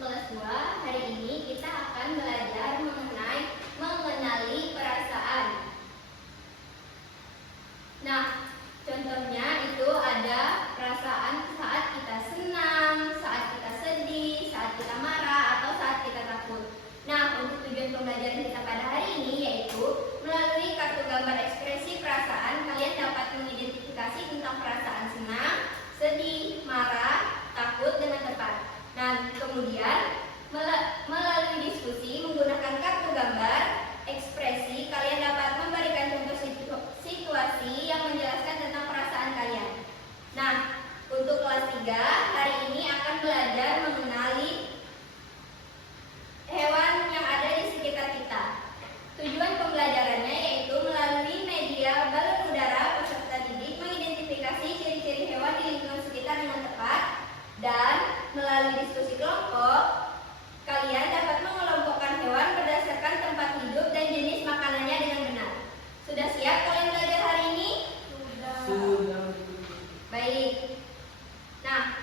kelas 2, hari ini kita akan belajar mengenali perasaan. Nah, contohnya itu ada perasaan saat kita senang, saat kita sedih, saat kita marah, atau saat kita takut. Nah, untuk tujuan pembelajaran kita pada hari ini yaitu melalui kartu gambar ekspresi perasaan, kalian dapat mengidentifikasi tentang perasaan senang, sedih, marah, takut dengan tepat. Nah, kemudian melalui diskusi menggunakan kartu gambar ekspresi, kalian dapat memberikan contoh situasi yang menjelaskan tentang perasaan kalian. Nah, untuk kelas 3 hari ini akan belajar mengenali hewan yang ada di sekitar kita. Tujuan pembelajarannya yaitu melalui media balon udara, peserta didik mengidentifikasi ciri-ciri hewan di lingkungan sekitar dengan tepat, dan melalui diskusi kelompok kalian dapat mengelompokkan hewan berdasarkan tempat hidup dan jenis makanannya dengan benar. Sudah siap kalian belajar hari ini? Sudah. Baik. Nah,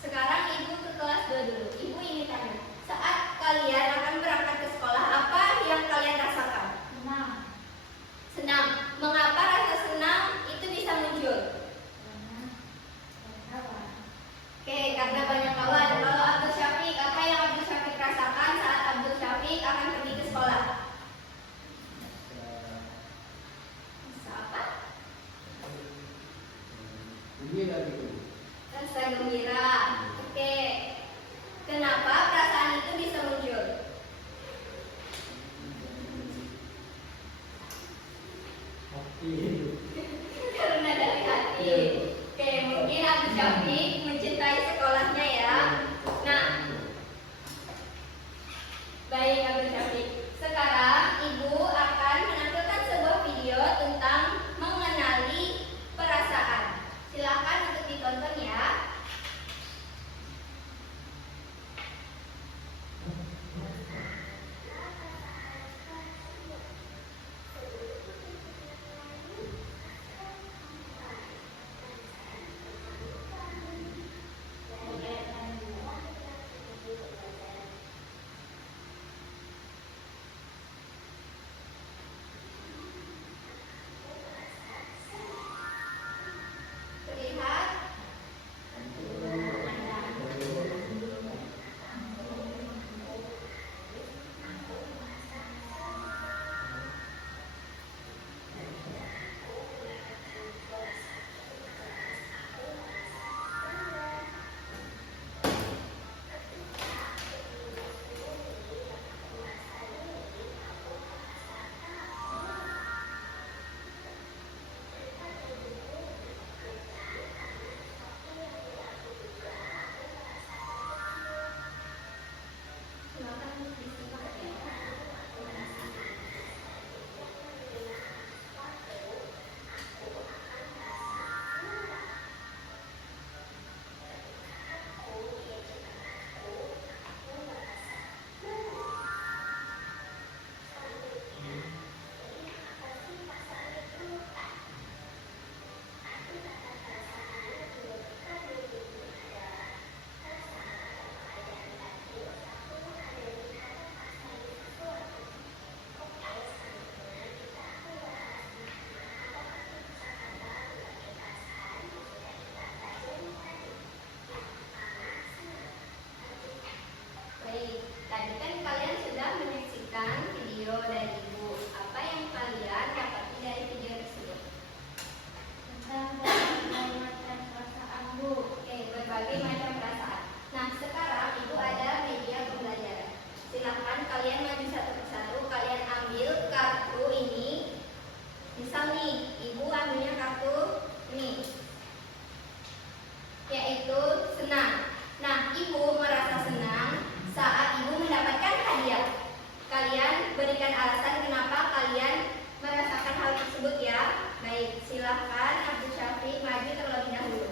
sekarang Ibu ke kelas 2 dulu. Ibu ingin tanya, saat kalian akan berangkat ke sekolah, apa yang kalian rasakan? Senang. Senang. Mengapa rasa senang itu bisa muncul? Oke, karena banyak kawan. Kalau Abdul Syafiq, apa yang Abdul Syafiq rasakan saat Abdul Syafiq akan pergi ke sekolah? Rasa apa? Rasa gembira. Oke. Kenapa perasaan itu bisa muncul? Karena dari hati. Oke, mungkin Abdul Syafiq mencintai sekolahnya ya. Nah, baik Abdul Syafiq. Sekarang Ibu akan menampilkan sebuah video tentang mengenali perasaan. Silakan untuk ditonton ya. Terlihat? Silakan disimak ya. Baik, tadi kan kalian sudah menyaksikan video dari Ibu. Apa yang kalian dapati dari video tersebut? Tentang berbagai macam perasaan, Bu. Oke, berbagai macam perasaan. Nah, sekarang Ibu ada media pembelajaran. Silakan kalian maju satu persatu. Kalian ambil kartu ini. Misal nih, Ibu ambilnya kartu ini, yaitu senang. Nah, Ibu merasa senang saat Ibu mendapatkan hadiah. Kalian berikan alasan kenapa kalian merasakan hal tersebut ya. Baik, silahkan Abdul Syafiq maju terlebih dahulu.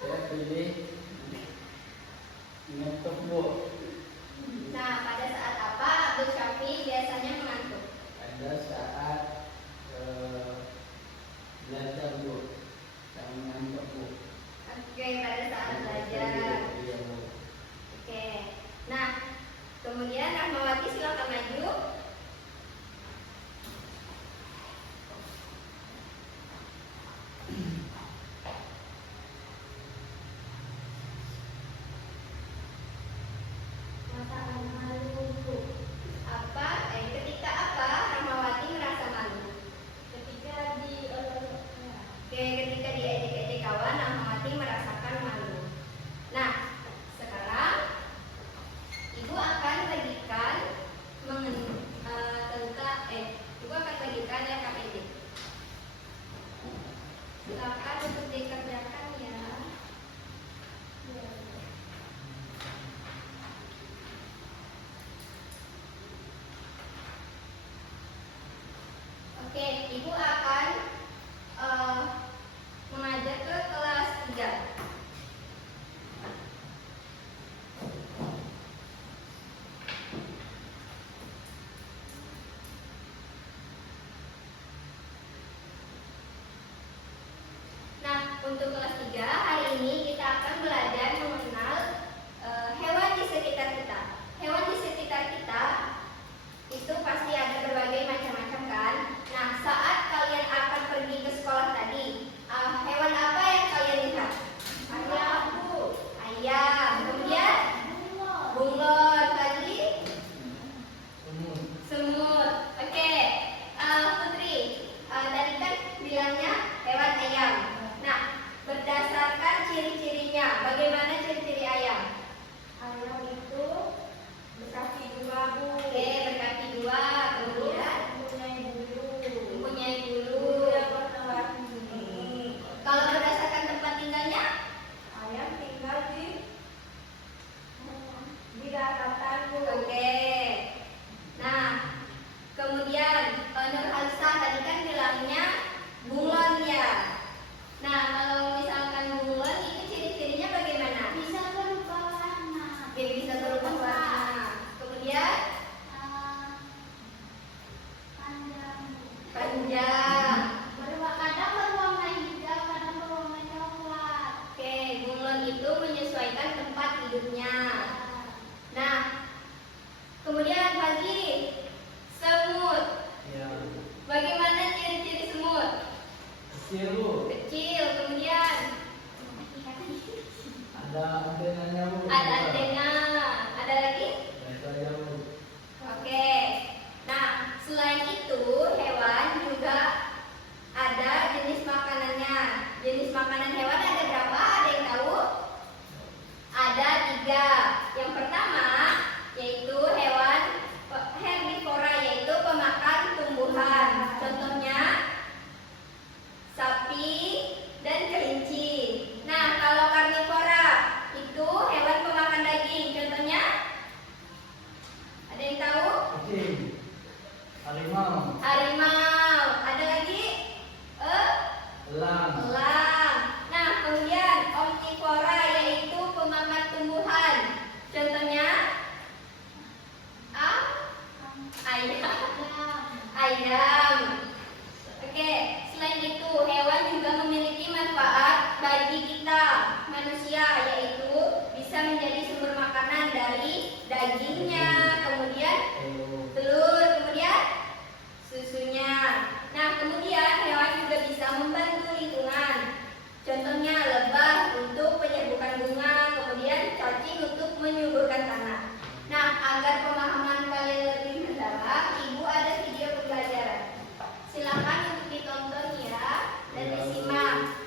Saya pilih ngetok, Bu. pada saat belajar. Oke. Nah, kemudian Rahmawati silakan maju. Perasaan malu. Ketika apa Rahmawati merasa malu? Ketika diolok-oloknya. Oke, ketika diejek-ejek kawan, Rahmawati merasakan malu. Nah, sekarang Ibu akan bagikan Ibu akan bagikan LKPD. Silakan untuk dikerjakan ya. Oke, Ibu akan mengajar ke kelas 3. Nah, untuk kelas 3 hari ini kita akan belajar mengenal hewan di sekitar kita. Hewan di sekitar kita itu pasti ada berbagai macam-macam kan. Nah, saat kalian akan pergi ke sekolah tadi, hewan apa yang kalian lihat? Ayam, Bu. Ayam. Kemudian bunglon. Tadi semut. Oke. Putri, tadi kan bilangnya hewan ayam. Nah, berdasarkan ciri-cirinya, bagaimana ciri-ciri ayam? Ayam itu berkaki 2, Bu. Oke, berkaki 2. Kemudian mempunyai bulu. Yang warna-warni. Kalau berdasarkan tempat tinggalnya, Ayam tinggal di daratan, Bu. oke. Nah, kemudian Nur Halsa tadi kan bilangnya bunglon ya. Nah, kalau misalkan bunglon itu ciri-cirinya bagaimana? Bisa berubah warna. Oke, bisa berubah warna. Kemudian Panjang. panjang. Kadang berwarna hijau, kadang berwarna coklat. Oke, bunglon itu menyesuaikan tempat hidupnya. Nah, kemudian Fazli, semut. Ya. Bagaimana ciri-ciri semut? Kecil, Bu. Kecil, kemudian Ada antenanya, Bu. ada antena. Ada lagi? Itu aja, Bu. Oke. Nah, selain itu hewan juga ada jenis makanannya. Jenis makanan hewan ada berapa? Ada yang tahu? Ada 3. Yang pertama yaitu hewan herbivora, yaitu pemakan tumbuhan. Contohnya sapi dan kelinci. Nah, kalau karnivora itu hewan pemakan daging. Contohnya ada yang tahu? Kucing. Harimau. Harimau. Ada lagi? Elang. Elang. Nah, kemudian omnivora yaitu pemakan tumbuhan. Contohnya ayam. Ayam. Oke, selain itu hewan juga memiliki manfaat bagi kita manusia, yaitu bisa menjadi sumber makanan dari dagingnya, kemudian telur, kemudian susunya. Nah, kemudian hewan juga bisa membantu lingkungan. Contohnya lebah untuk penyerbukan bunga, kemudian cacing untuk menyuburkan tanah. Nah, agar pemahaman kalian lebih mendalam, Ibu ada video pembelajaran. Silakan untuk ditonton ya dan disimak.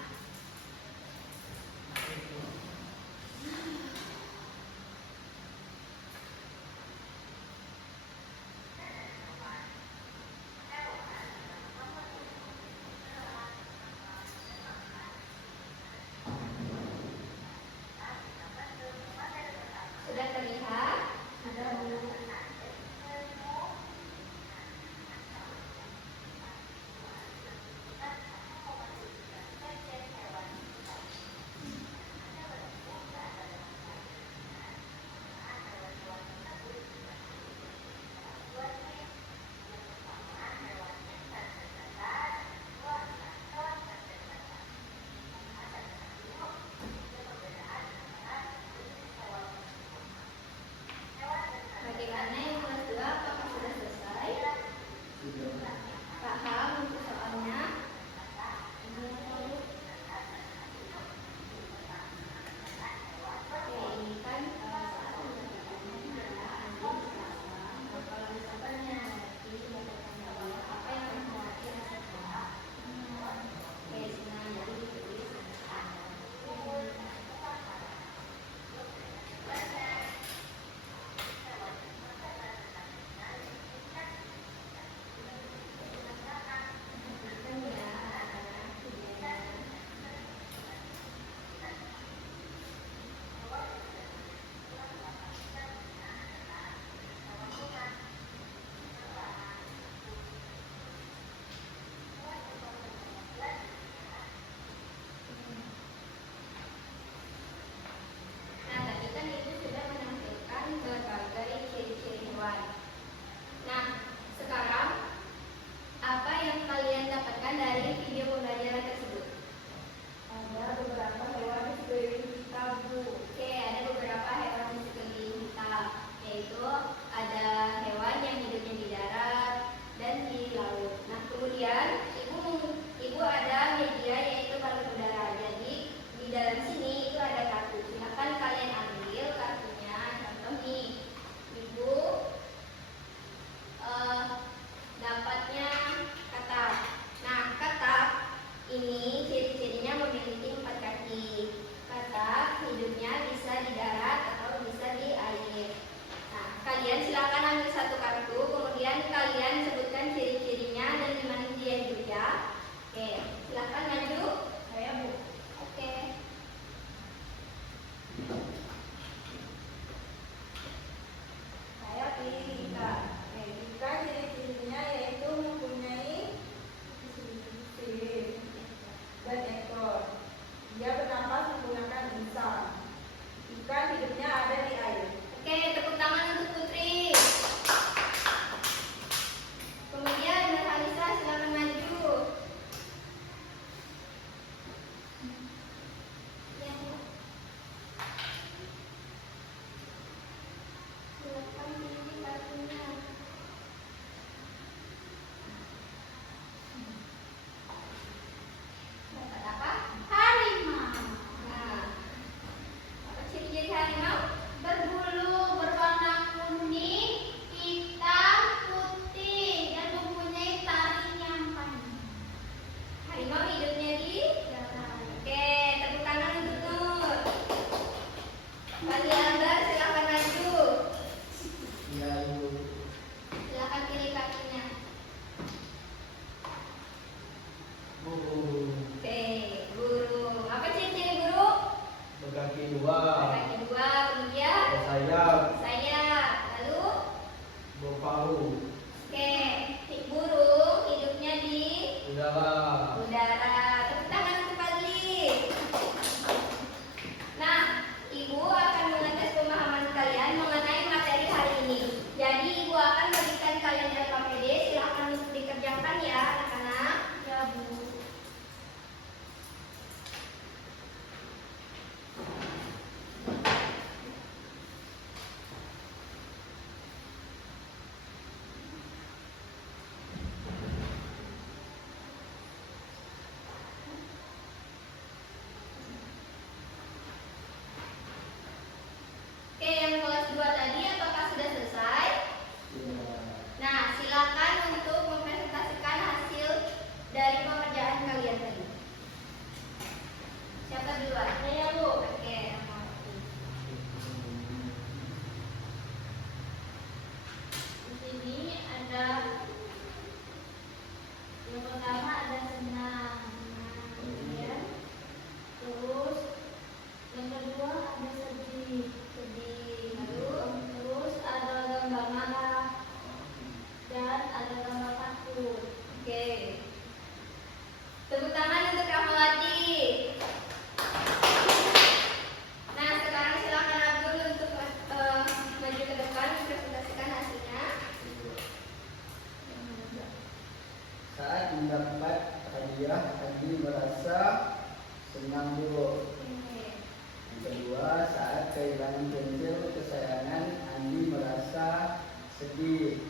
saat kehilangan pensil kesayangan, Andi merasa sedih.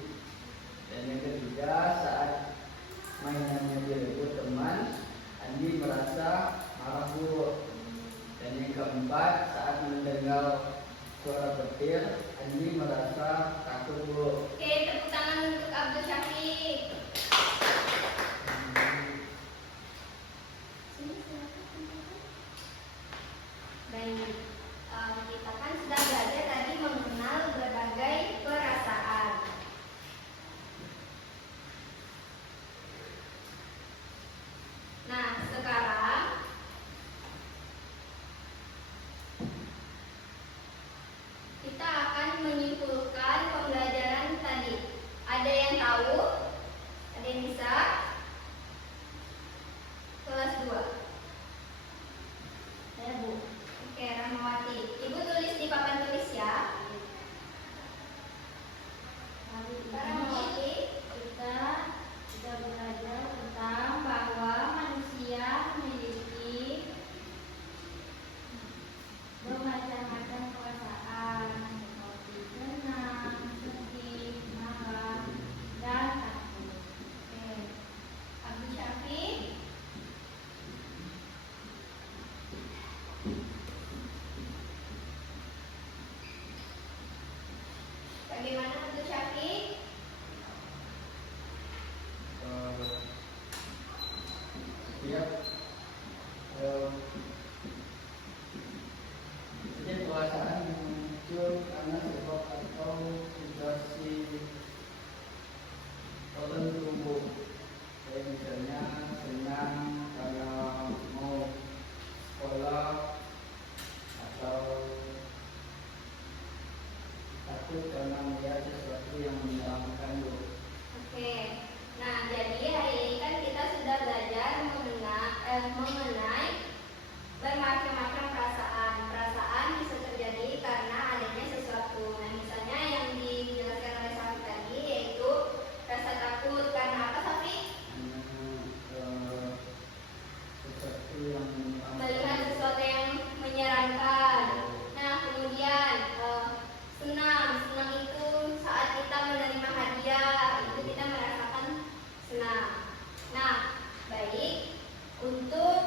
Dan yang ketiga, saat mainannya direbut teman, Andi merasa marah Bu. Dan yang keempat, saat mendengar suara petir, Andi merasa takut Bu. Oke, tepuk tangan untuk Abdul Syafiq. Baik, kita kan sudah belajar tadi mengenal berbagai perasaan. Nah, sekarang kita akan menyimpulkan pembelajaran tadi. Ada yang tahu? Ada yang bisa? Kelas 2. Saya Bu. Oke, Rahmawati. Ibu tulis di papan tulis ya. Hari ini Rahmawati. kita sudah belajar tentang bahwa manusia memiliki bermacam-macam perasaan seperti senang, sedih, marah, dan takut. Oke. Abdul Syafiq. Bagaimana Abdul Syafiq? Setiap perasaan yang muncul karena sebab atau situasi tertentu. Kayak misalnya senang karena mau sekolah, atau takut karena melihat sesuatu yang menyeramkan Bu. Oke. Nah, jadi hari ini kan kita sudah belajar mengenai bermacam-macam perasaan. Perasaan bisa terjadi karena adanya sesuatu. Nah, misalnya yang dijelaskan oleh Safi tadi yaitu rasa takut karena apa, Safi? Sesuatu yang Melihat sesuatu yang menyeramkan. Nah, kemudian senang itu saat kita menerima hadiah, itu kita merasakan senang. Nah, baik, untuk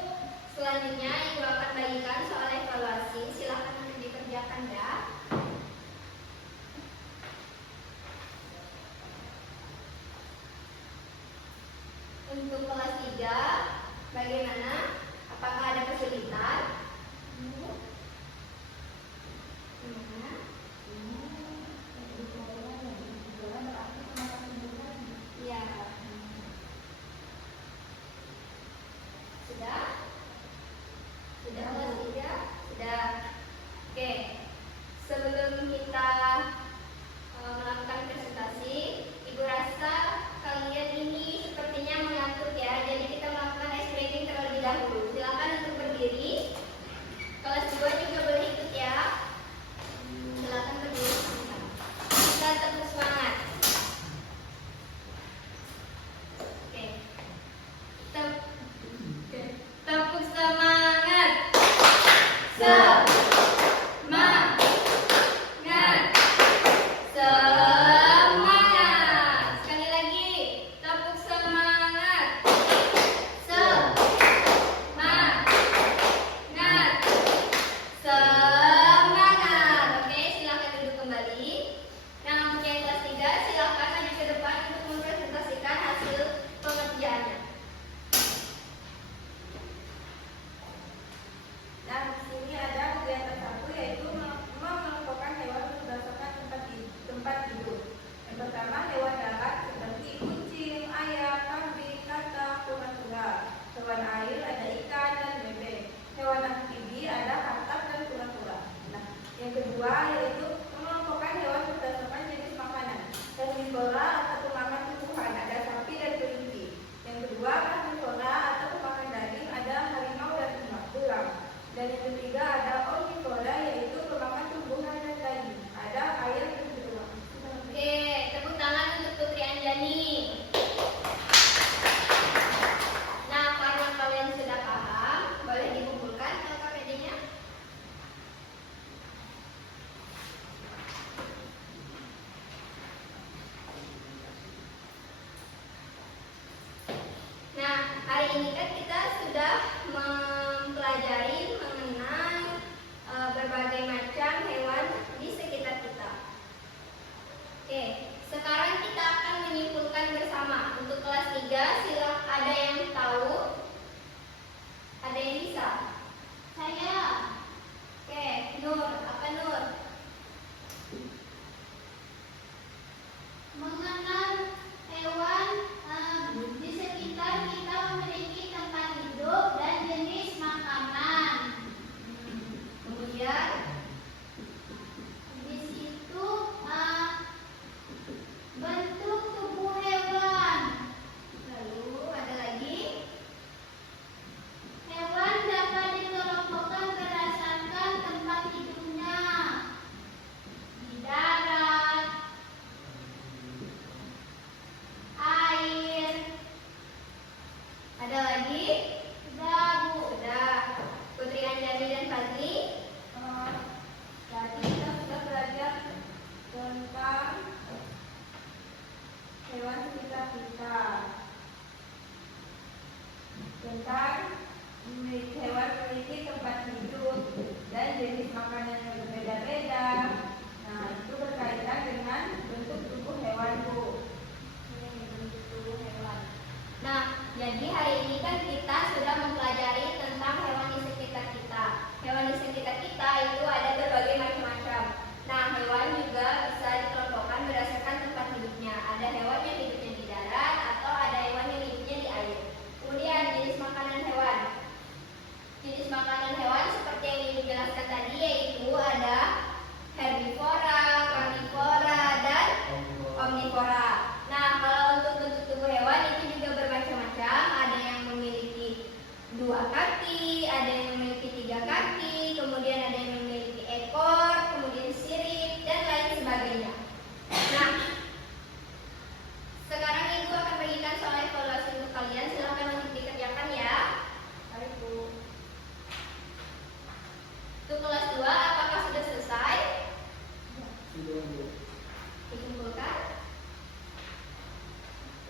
menyimpulkan?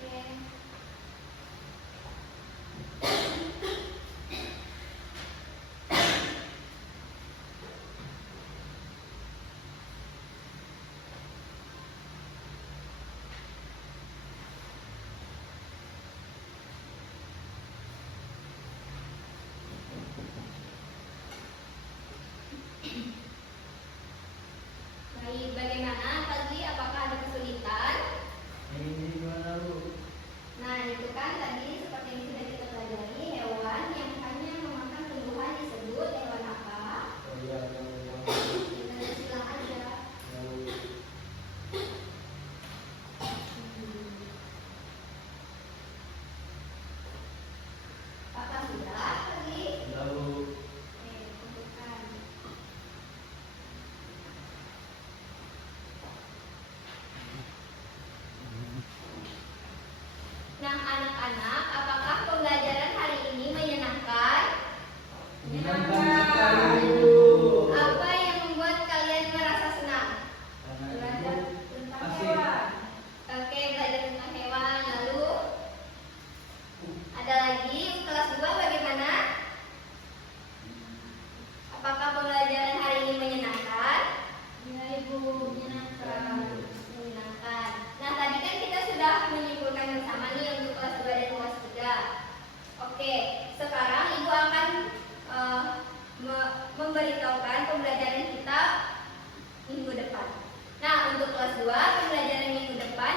Oke. Baik, bagaimana tadi? Apakah ada kesulitan? Ini gimana Bu? Nah, itu kan tadi seperti yang sudah kita pelajari, hewan yang hanya memakan tumbuhan disebut hewan apa? Oh iya, yang Kita silang aja. Apakah sudah tadi? sudah Bu. Oke, tentukan. Nah, anak-anak, apakah pembelajaran hari ini menyenangkan? Menyenangkan sekali Bu. Apa yang membuat kalian merasa senang? Karena Belajar Ibu tentang asik. hewan. Oke, belajar tentang hewan. Lalu ada lagi kelas 2 bagaimana? Apakah pembelajaran hari ini menyenangkan? Ya Ibu, menyenangkan. Menyenangkan. Nah, tadi kan kita sudah menyimpulkan bersama nih untuk kelas 2 dan kelas 3. Oke, sekarang Ibu akan memberitahukan pembelajaran kita minggu depan. Nah, untuk kelas 2 pembelajaran minggu depan